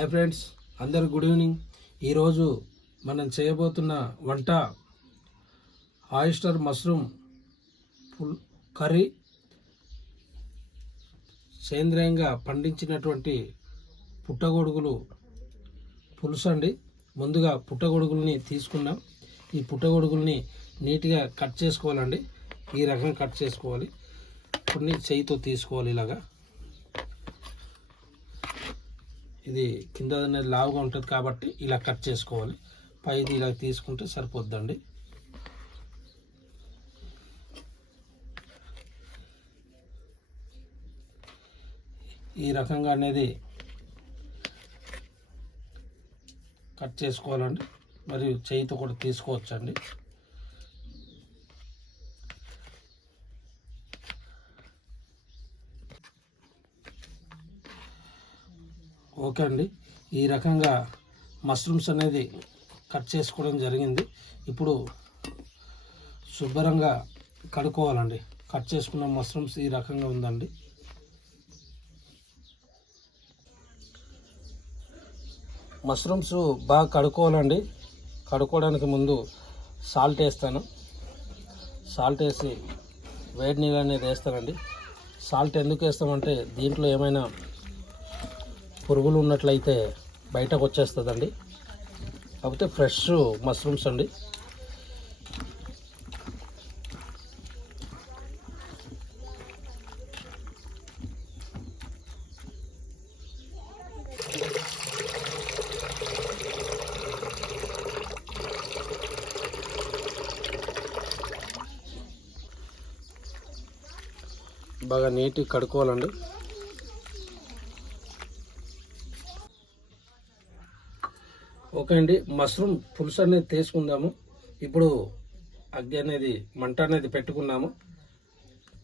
Hi friends అందరు good evening. ఈరోజు మనం చేయబోతున్న వంట ఆయిస్టర్ మష్రూమ్ పుల్ కర్రీ సేంద్రియంగా పండించినటువంటి పుట్టగొడుగులు పులుసు అండి. ముందుగా పుట్టగొడుగుల్ని తీసుకున్నాం ఈ పుట్టగొడుగుల్ని నీట్గా కట్ చేసుకోవాలండి. ఈ రకంగా కట్ చేసుకోవాలి. కొన్ని చేయితో తీసుకోవాలి ఇలాగా. ఇది కింద అనేది లావుగా ఉంటుంది కాబట్టి ఇలా కట్ చేసుకోవాలి. పైది ఇలా తీసుకుంటే సరిపోద్దండి. ఈ రకంగా అనేది కట్ చేసుకోవాలండి. మరియు చేయితో కూడా తీసుకోవచ్చండి. ఓకే అండి. ఈ రకంగా మష్రూమ్స్ అనేది కట్ చేసుకోవడం జరిగింది. ఇప్పుడు శుభ్రంగా కడుక్కోవాలండి. కట్ చేసుకున్న మష్రూమ్స్ ఈ రకంగా ఉందండి. మష్రూమ్స్ బాగా కడుక్కోవాలండి. కడుక్కోవడానికి ముందు సాల్ట్ వేస్తాను. సాల్ట్ వేసి వేడి నీళ్ళు అనేది వేస్తానండి. సాల్ట్ ఎందుకు వేస్తామంటే దీంట్లో ఏమైనా పురుగులు ఉన్నట్లయితే బయటకు వచ్చేస్తుందండి. కాకపోతే ఫ్రెష్ మష్రూమ్స్ అండి. బాగా నీట్గా కడుక్కోవాలండి. ఓకే అండి మష్రూమ్ పులుసు అనేది తీసుకుందాము. ఇప్పుడు అగ్గి అనేది మంట అనేది పెట్టుకున్నాము.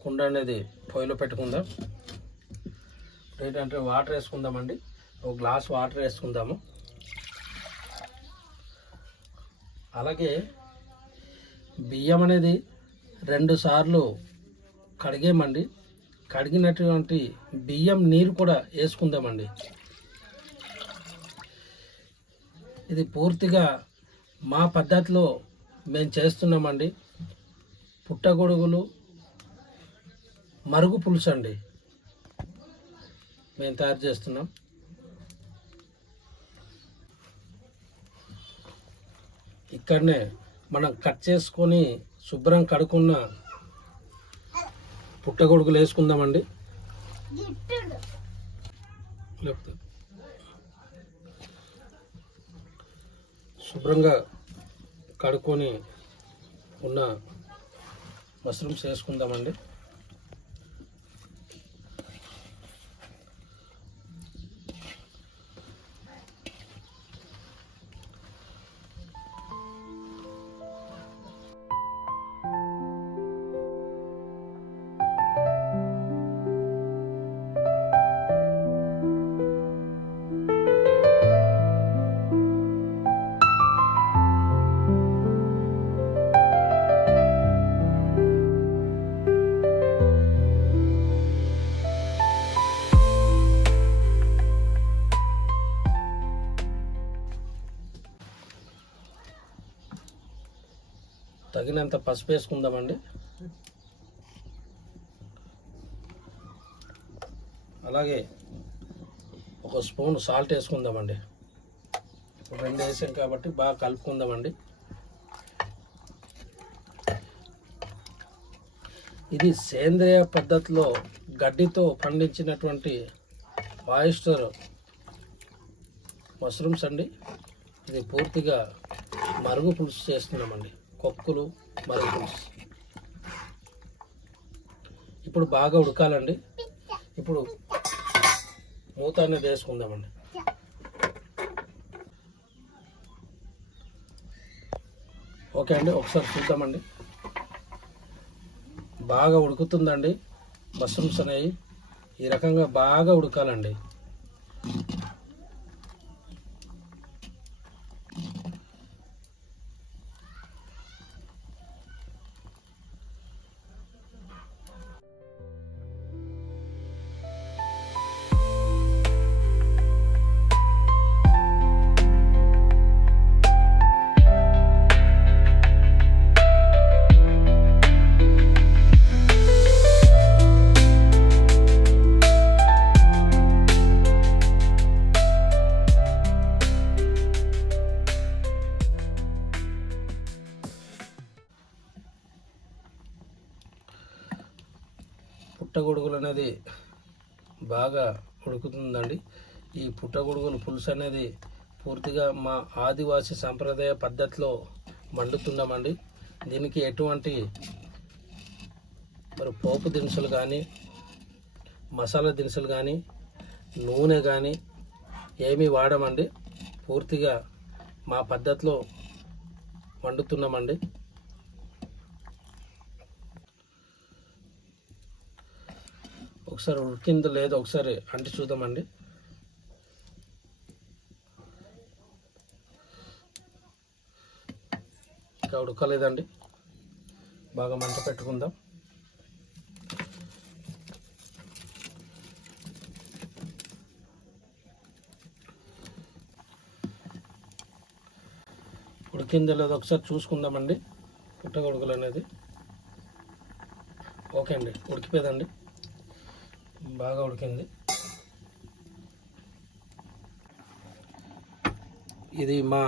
కుండ అనేది పొయ్యిలో పెట్టుకుందాం. ఏంటంటే వాటర్ వేసుకుందామండి. ఒక గ్లాస్ వాటర్ వేసుకుందాము. అలాగే బియ్యం అనేది రెండు సార్లు కడిగేమండి. కడిగినటువంటి బియ్యం నీరు కూడా వేసుకుందామండి. ఇది పూర్తిగా మా పద్ధతిలో మేము చేస్తున్నామండి. పుట్టగొడుగులు మరుగు పులుసు అండి. మేము తయారు చేస్తున్నాం. ఇక్కడనే మనం కట్ చేసుకొని శుభ్రం కడుక్కున్న పుట్టగొడుగులు వేసుకుందామండి. లేకపోతే శుభ్రంగా కడుక్కొని ఉన్న మష్రూమ్స్ వేసుకుందామండి. తగినంత పసుపు వేసుకుందామండి. అలాగే ఒక స్పూన్ సాల్ట్ వేసుకుందామండి. రెండు వేసాం కాబట్టి బాగా కలుపుకుందామండి. ఇది సేంద్రియ పద్ధతిలో గడ్డితో పండించినటువంటి ఆయిస్టర్ మష్రూమ్స్ అండి. ఇది పూర్తిగా మరుగు పులుసు చేస్తున్నామండి. కొక్కులు మరుగు పులుసు ఇప్పుడు బాగా ఉడకాలండి. ఇప్పుడు మూత అనేది వేసుకుందామండి. ఓకే అండి ఒకసారి చూద్దామండి. బాగా ఉడుకుతుందండి. మష్రూమ్స్ అనేవి ఈ రకంగా బాగా ఉడకాలండి. అనేది బాగా ఉడుకుతుందండి. ఈ పుట్టగొడుగులు పులుసు అనేది పూర్తిగా మా ఆదివాసి సాంప్రదాయ పద్ధతిలో వండుతున్నామండి దీనికి ఎటువంటి మరి పోపు దినుసులు కానీ మసాలా దినుసులు కానీ నూనె కానీ ఏమీ వాడమండి. పూర్తిగా మా పద్ధతిలో వండుతున్నామండి ఒకసారి ఉడికిందో లేదో ఒకసారి అంటి చూద్దామండి. ఇంకా ఉడకలేదండి. బాగా మంట పెట్టుకుందాం. ఉడికిందో లేదో ఒకసారి చూసుకుందామండి. పుట్టగొడుగులు అనేది ఓకే అండి ఉడికిపోయేదండి. బాగా ఉడికింది. ఇది మా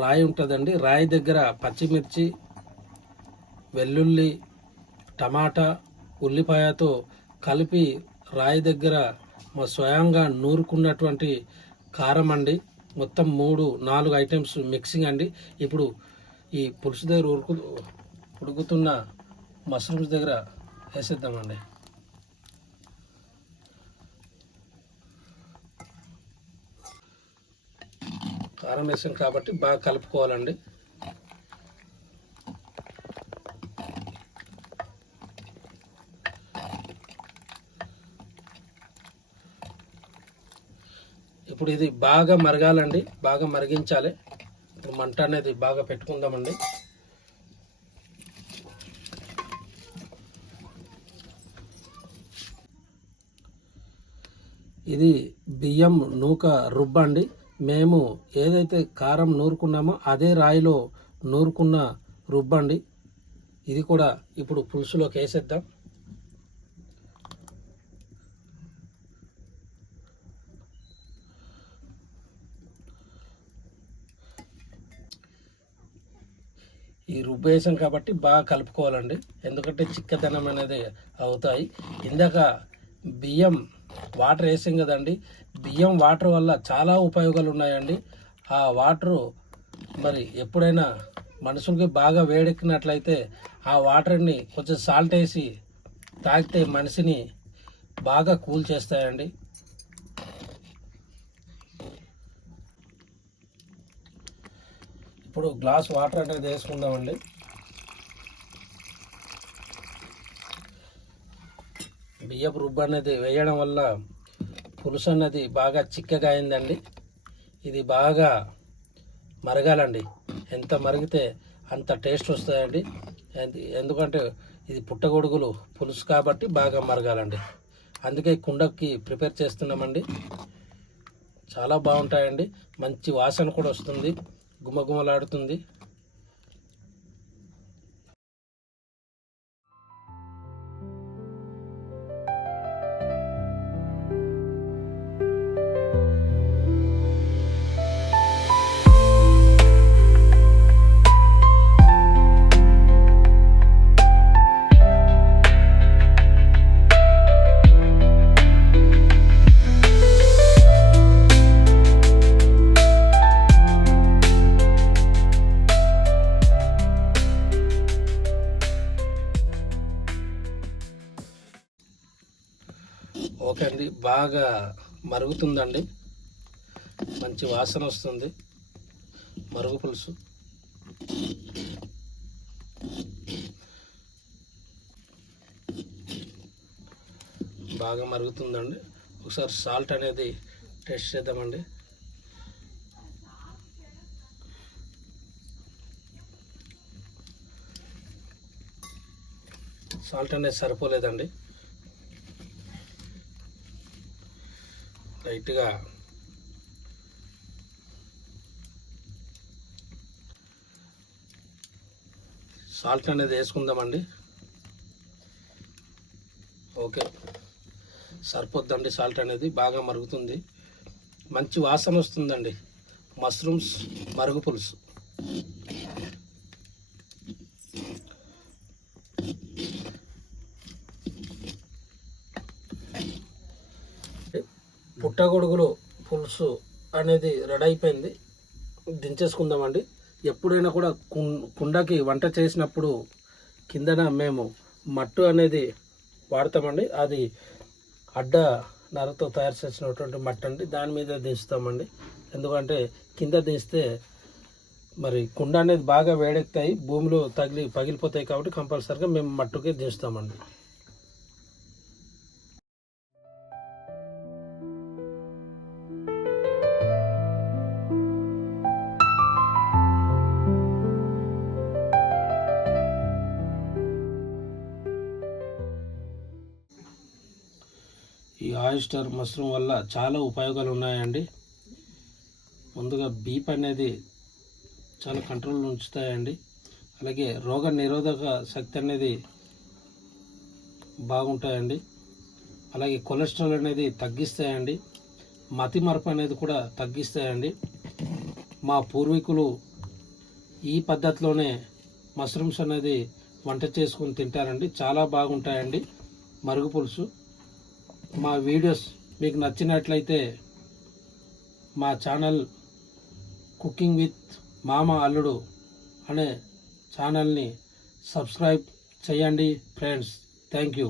రాయి ఉంటుందండి. రాయి దగ్గర పచ్చిమిర్చి వెల్లుల్లి టమాటా ఉల్లిపాయతో కలిపి రాయి దగ్గర మా స్వయంగా నూరుకున్నటువంటి కారం అండి. మొత్తం మూడు నాలుగు ఐటమ్స్ మిక్సింగ్ అండి. ఇప్పుడు ఈ పులుసు దగ్గర ఉడుకు ఉడుకుతున్న మష్రూమ్స్ దగ్గర వేసేద్దామండి. కారం వేసాం కాబట్టి బాగా కలుపుకోవాలండి. ఇప్పుడు ఇది బాగా మరగాలండి బాగా మరిగించాలి. ఇప్పుడు మంట అనేది బాగా పెట్టుకుందామండి. ఇది బియ్యం నూక రుబ్బండి. మేము ఏదైతే కారం నూరుకున్నామో అదే రాయిలో నూరుకున్న రుబ్బండి. ఇది కూడా ఇప్పుడు పులుసులోకి వేసేద్దాం. ఈ రుబ్బు వేసాం కాబట్టి బాగా కలుపుకోవాలండి. ఎందుకంటే చిక్కదనం అనేది అవుతాయి. ఇందాక బియ్యం వాటర్ వేసాం కదండి. బియ్యం వాటర్ వల్ల చాలా ఉపయోగాలు ఉన్నాయండి ఆ వాటరు మరి ఎప్పుడైనా మనుషులకి బాగా వేడెక్కినట్లయితే ఆ వాటర్ని కొంచెం సాల్ట్ వేసి తాగితే మనిషిని బాగా కూల్ చేస్తాయండి. ఇప్పుడు గ్లాస్ వాటర్ అనేది వేసుకుందామండి. బియ్యపు రుబ్బు అనేది వేయడం వల్ల పులుసు అన్నది బాగా చిక్కగా అయిందండి. ఇది బాగా మరగాలండి. ఎంత మరిగితే అంత టేస్ట్ వస్తాయండి. ఎందుకంటే ఇది పుట్టగొడుగులు పులుసు కాబట్టి బాగా మరగాలండి. అందుకే కుండకి ప్రిపేర్ చేస్తున్నామండి. చాలా బాగుంటాయండి. మంచి వాసన కూడా వస్తుంది. గుమగుమలాడుతుంది. బాగా మరుగుతుందండి. మంచి వాసన వస్తుంది. మరుగు పులుసు. బాగా మరుగుతుందండి. ఒకసారి సాల్ట్ అనేది టెస్ట్ చేద్దామండి. సాల్ట్ అనేది సరిపోలేదండి. లైట్గా సాల్ట్ అనేది వేసుకుందామండి. ఓకే. సరిపోద్దండి సాల్ట్ అనేది బాగా మరుగుతుంది. మంచి వాసన వస్తుందండి. మష్రూమ్స్ మరుగు పులుసు. పుట్టగొడుగులు పులుసు అనేది రెడీ అయిపోయింది. దించేసుకుందామండి. ఎప్పుడైనా కూడా కుం- కుండకి వంట చేసినప్పుడు కిందన మేము మట్టు అనేది వాడతామండి. అది అడ్డ నరతో తయారు చేసినటువంటి మట్టి అండి దాని మీద దించుతామండి. ఎందుకంటే కింద దించితే మరి కుండ అనేది బాగా వేడెక్కుతాయి. భూమిలో తగిలి పగిలిపోతాయి కాబట్టి కంపల్సరిగా మేము మట్టుకే దించుతామండి. ఈ ఆయిస్టర్ మష్రూమ్ వల్ల చాలా ఉపయోగాలు ఉన్నాయండి ముందుగా బీప్ అనేది చాలా కంట్రోల్ ఉంచుతాయండి. అలాగే రోగ నిరోధక శక్తి అనేది బాగుంటాయండి. అలాగే కొలెస్ట్రాల్ అనేది తగ్గిస్తాయండి. మతి మరపు అనేది కూడా తగ్గిస్తాయండి. మా పూర్వీకులు ఈ పద్ధతిలోనే మష్రూమ్స్ అనేది వంట చేసుకుని తింటారండి. చాలా బాగుంటాయండి. మరుగు పులుసు. మా వీడియోస్ మీకు నచ్చినట్లయితే మా ఛానల్ కుకింగ్ విత్ మామ అల్లుడు అనే ఛానల్ని సబ్స్క్రైబ్ చేయండి ఫ్రెండ్స్. Thank you.